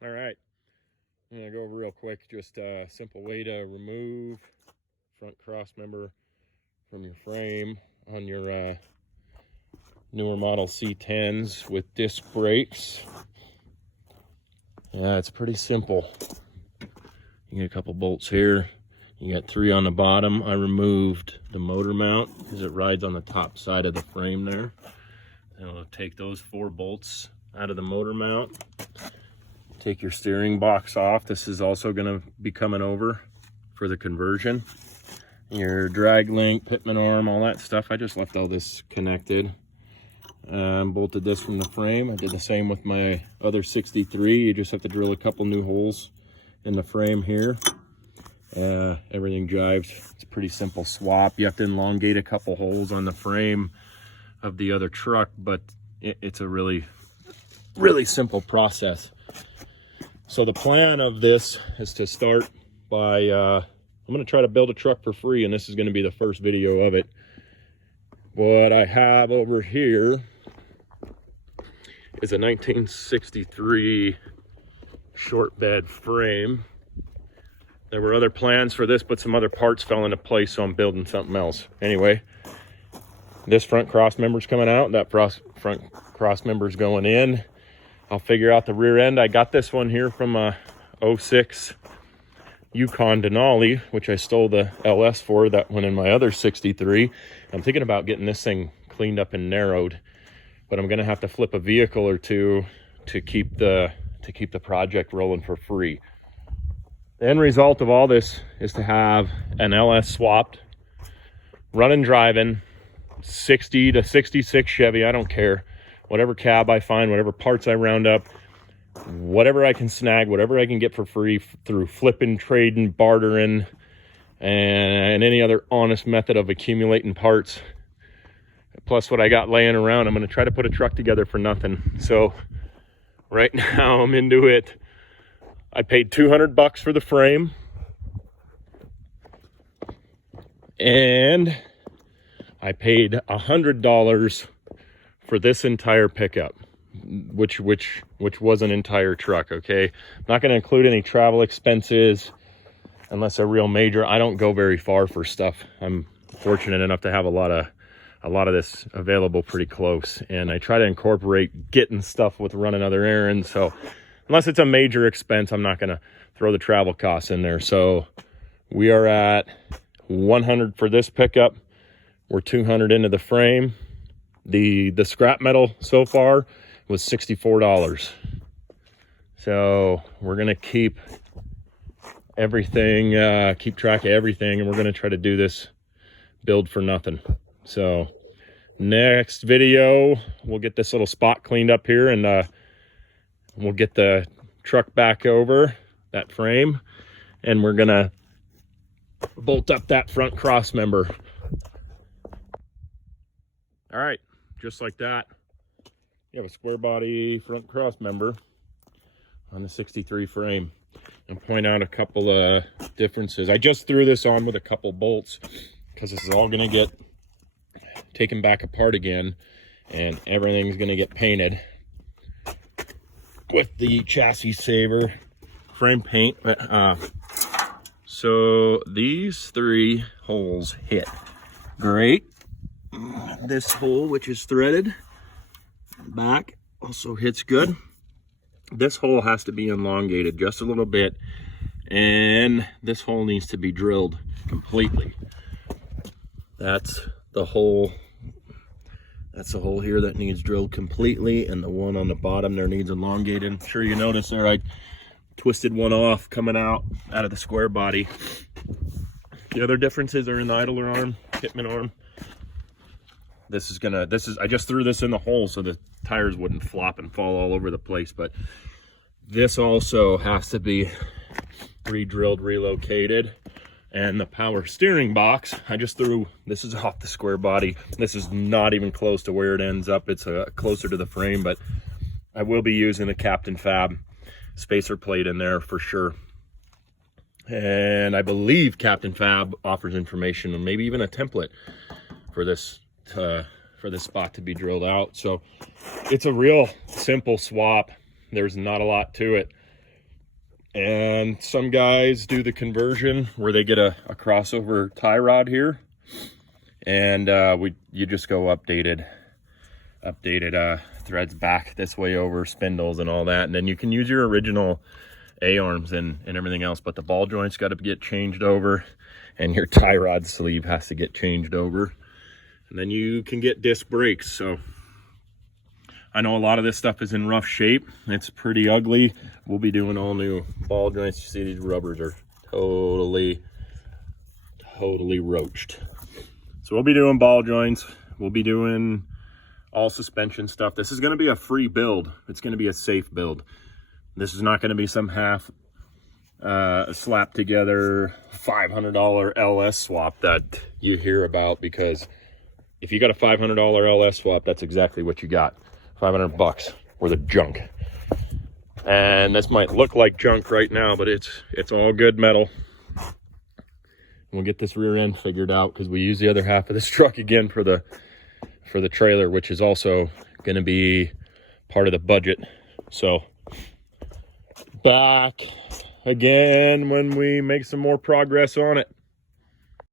All right, I'm gonna go over real quick, just a simple way to remove front cross member from your frame on your newer model C-10s with disc brakes. It's pretty simple. You get a couple bolts here. You got 3 on the bottom. I removed the motor mount because it rides on the top side of the frame there. And I'll take those 4 bolts out of the motor mount. Take your steering box off. This is also going to be coming over for the conversion. Your drag link, pitman arm, all that stuff. I just left all this connected. Bolted this from the frame. I did the same with my other 63. You just have to drill a couple new holes in the frame here. Everything jives. It's a pretty simple swap. You have to elongate a couple holes on the frame of the other truck, but it's a really simple process. So the plan of this is to start by I'm going to try to build a truck for free, and this is going to be the first video of it. What I have over here is a 1963 short bed frame. There were other plans for this, but some other parts fell into place, so I'm building something else. Anyway, this front cross member's coming out. That front cross member's going in. I'll figure out the rear end. I got this one here from a 06 Yukon Denali, which I stole the LS for. That one in my other 63. I'm thinking about getting this thing cleaned up and narrowed, but I'm gonna have to flip a vehicle or two to keep the project rolling for free. The end result of all this is to have an LS swapped, running, driving, 60 to 66 Chevy, I don't care. Whatever cab I find, whatever parts I round up, whatever I can snag, whatever I can get for free through flipping, trading, bartering, and any other honest method of accumulating parts. Plus what I got laying around, I'm going to try to put a truck together for nothing. So right now I'm into it. I paid $200 for the frame, and I paid $100 for this entire pickup, which was an entire truck. Okay, I'm not going to include any travel expenses unless a real major. I don't go very far for stuff. I'm fortunate enough to have a lot of this available pretty close, and I try to incorporate getting stuff with running other errands. So unless it's a major expense, I'm not going to throw the travel costs in there. So we are at $100 for this pickup. We're $200 into the frame. The scrap metal so far was $64. So we're going to keep everything, keep track of everything, and we're going to try to do this build for nothing. So next video, we'll get this little spot cleaned up here, and we'll get the truck back over that frame, and we're gonna bolt up that front cross member. All right, just like that, you have a square body front cross member on the 63 frame. And point out a couple of differences. I just threw this on with a couple bolts because this is all gonna get taken back apart again, and everything's gonna get painted with the chassis saver frame paint. So these 3 holes hit great. This hole, which is threaded back, also hits good. This hole has to be elongated just a little bit, and this hole needs to be drilled completely. That's the hole here that needs drilled completely, and the one on the bottom there needs elongated. I'm sure you notice there I twisted one off coming out of the square body. The other differences are in the idler arm, pitman arm. I just threw this in the hole so the tires wouldn't flop and fall all over the place, but this also has to be re-drilled, relocated. And the power steering box, I just threw, this is off the square body. This is not even close to where it ends up. It's closer to the frame, but I will be using the Captain Fab spacer plate in there for sure. And I believe Captain Fab offers information and maybe even a template for this spot to be drilled out. So it's a real simple swap. There's not a lot to it. And some guys do the conversion where they get a crossover tie rod here, and you just go updated threads back this way over, spindles and all that, and then you can use your original A-arms and everything else, but the ball joints got to get changed over, and your tie rod sleeve has to get changed over, and then you can get disc brakes. So I know a lot of this stuff is in rough shape. It's pretty ugly. We'll be doing all new ball joints. You see these rubbers are totally roached. So we'll be doing ball joints. We'll be doing all suspension stuff. This is going to be a free build. It's going to be a safe build. This is not going to be some half slapped together $500 LS swap that you hear about, because if you got a $500 LS swap, that's exactly what you got. 500 bucks worth of junk. And this might look like junk right now, but it's all good metal. We'll get this rear end figured out, because we use the other half of this truck again for the trailer, which is also going to be part of the budget. So back again when we make some more progress on it.